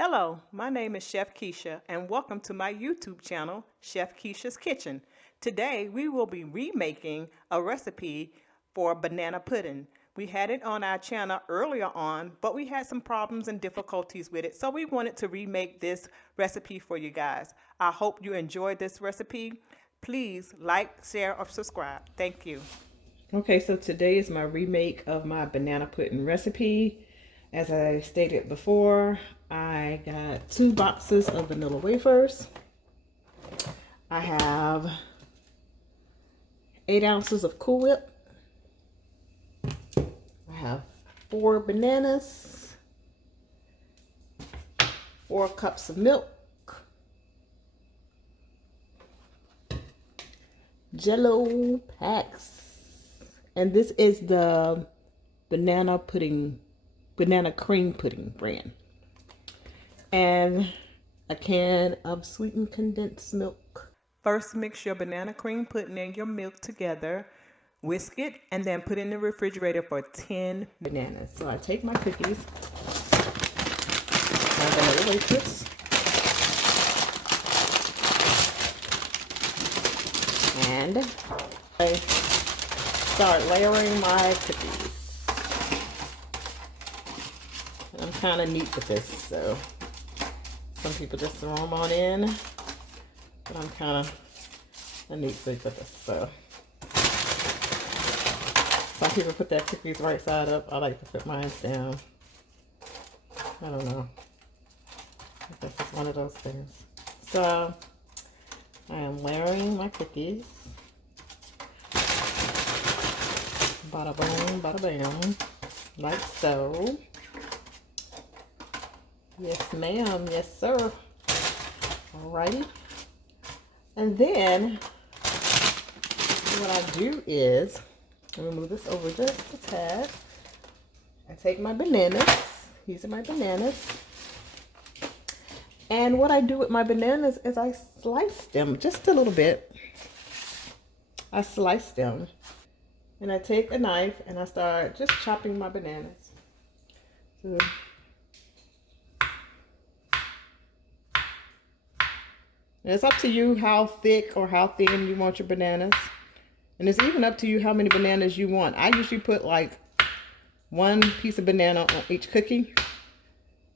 Hello, my name is Chef Keisha, and welcome to my YouTube channel, Chef Keisha's Kitchen. Today, we will be remaking a recipe for banana pudding. We had it on our channel earlier on, but we had some problems and difficulties with it, so we wanted to remake this recipe for you guys. I hope you enjoyed this recipe. Please like, share, or subscribe. Thank you. Okay, so today is my remake of my banana pudding recipe. As I stated before, I got 2 boxes of vanilla wafers. I have 8 ounces of Cool Whip. I have 4 bananas, 4 cups of milk, Jello packs, and this is the banana cream pudding brand, and a can of sweetened condensed milk. First, mix your banana cream pudding and your milk together, whisk it, and then put it in the refrigerator for 10 bananas. So I take my cookies, my vanilla wafers, and I start layering my cookies. I'm kind of neat with this, so some people just throw them on in, but I'm kind of a neat freak with this. So some people put their cookies right side up. I like to put mine down. I don't know. I guess it's one of those things. So I am layering my cookies. Bada boom, bada bam, like so. Yes, ma'am. Yes, sir. Alrighty. And then what I do is, let me move this over just a tad. I take my bananas. These are my bananas. And what I do with my bananas is I slice them just a little bit. I slice them. And I take a knife and I start just chopping my bananas. So, it's up to you how thick or how thin you want your bananas. And it's even up to you how many bananas you want. I usually put like 1 piece of banana on each cookie.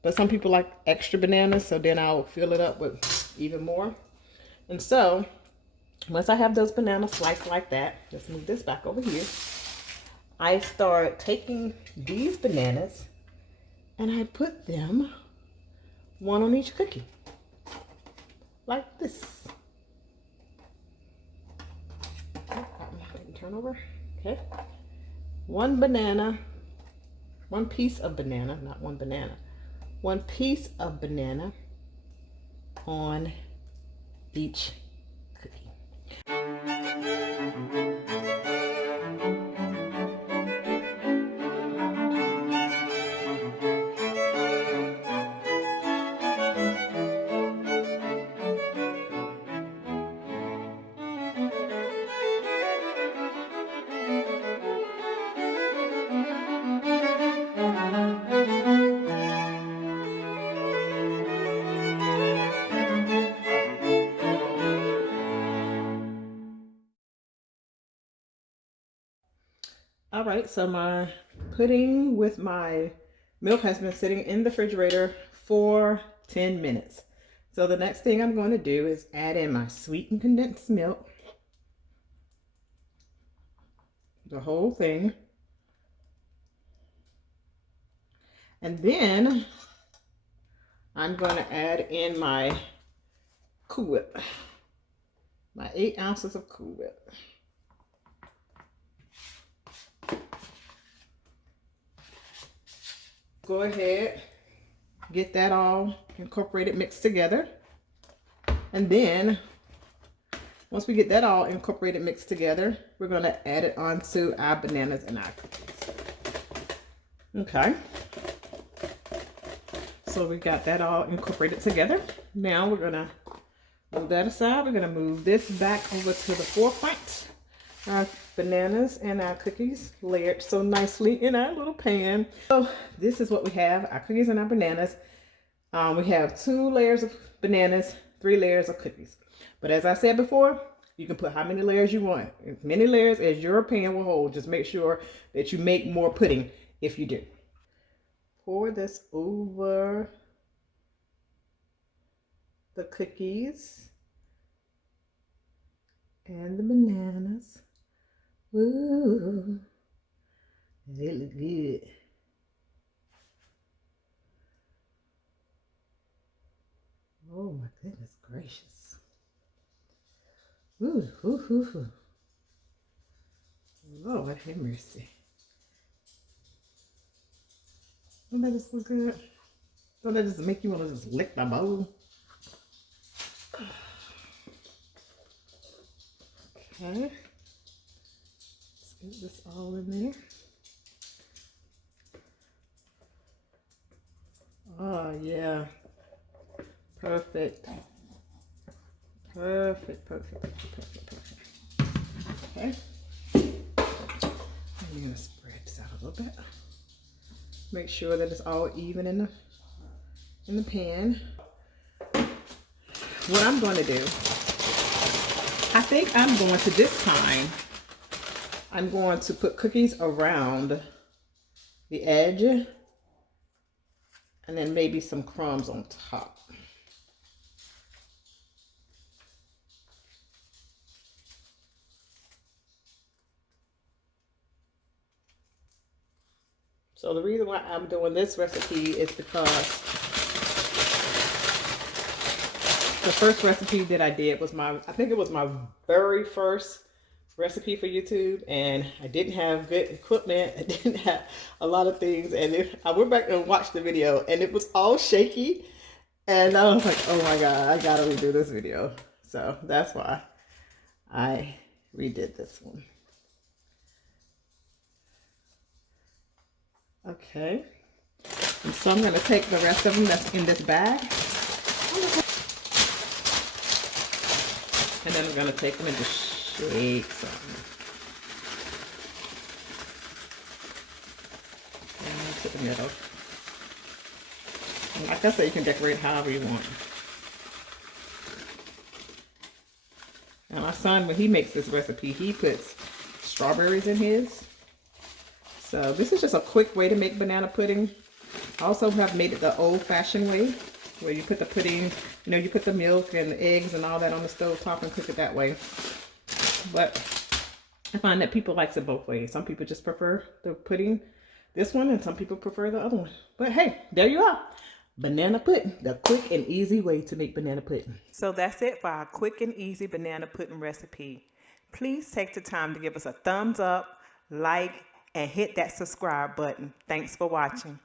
But some people like extra bananas, so then I'll fill it up with even more. And so, once I have those bananas sliced like that, let's move this back over here. I start taking these bananas and I put them 1 on each cookie. Like this. Turn over. Okay. 1 banana, 1 piece of banana, not 1 banana. 1 piece of banana on each cookie. All right, so my pudding with my milk has been sitting in the refrigerator for 10 minutes. So the next thing I'm going to do is add in my sweetened condensed milk. The whole thing. And then I'm going to add in my Cool Whip. My 8 ounces of Cool Whip. Go ahead, get that all incorporated, mixed together. And then, once we get that all incorporated, mixed together, we're going to add it onto our bananas and our cookies. Okay. So we got that all incorporated together. Now we're going to move that aside. We're going to move this back over to the forefront. Our bananas and our cookies layered so nicely in our little pan. So this is what we have, our cookies and our bananas. We have 2 layers of bananas, 3 layers of cookies. But as I said before, you can put how many layers you want. As many layers as your pan will hold. Just make sure that you make more pudding if you do. Pour this over the cookies and the bananas. Ooh, they look good. Oh my goodness gracious. Ooh, ooh, ooh, ooh. Lord have mercy. Don't that just look good? Don't that just make you want to just lick the bowl? Okay. Let's get this all in there. Oh yeah. Perfect. Perfect, perfect, perfect, perfect, perfect. Okay. I'm gonna spread this out a little bit. Make sure that it's all even in the pan. What I'm going to do, I think I'm going to this time, I'm going to put cookies around the edge and then maybe some crumbs on top. So the reason why I'm doing this recipe is because the first recipe that I did was I think it was my very first recipe for YouTube, and I didn't have good equipment. I didn't have a lot of things, and I went back and watched the video, and it was all shaky, and I was like, oh my god, I gotta redo this video. So that's why I redid this one. Okay, and so I'm going to take the rest of them that's in this bag, and then I'm going to take them and just shake some. And to the middle. And like I said, you can decorate however you want. And my son, when he makes this recipe, he puts strawberries in his. So this is just a quick way to make banana pudding. I also have made it the old-fashioned way, where you put the pudding, you know, you put the milk and the eggs and all that on the stove top and cook it that way. But I find that people like it both ways. Some people just prefer the pudding, this one, and some people prefer the other one. But hey, there you are. Banana pudding, the quick and easy way to make banana pudding. So that's it for our quick and easy banana pudding recipe. Please take the time to give us a thumbs up, like, and hit that subscribe button. Thanks for watching.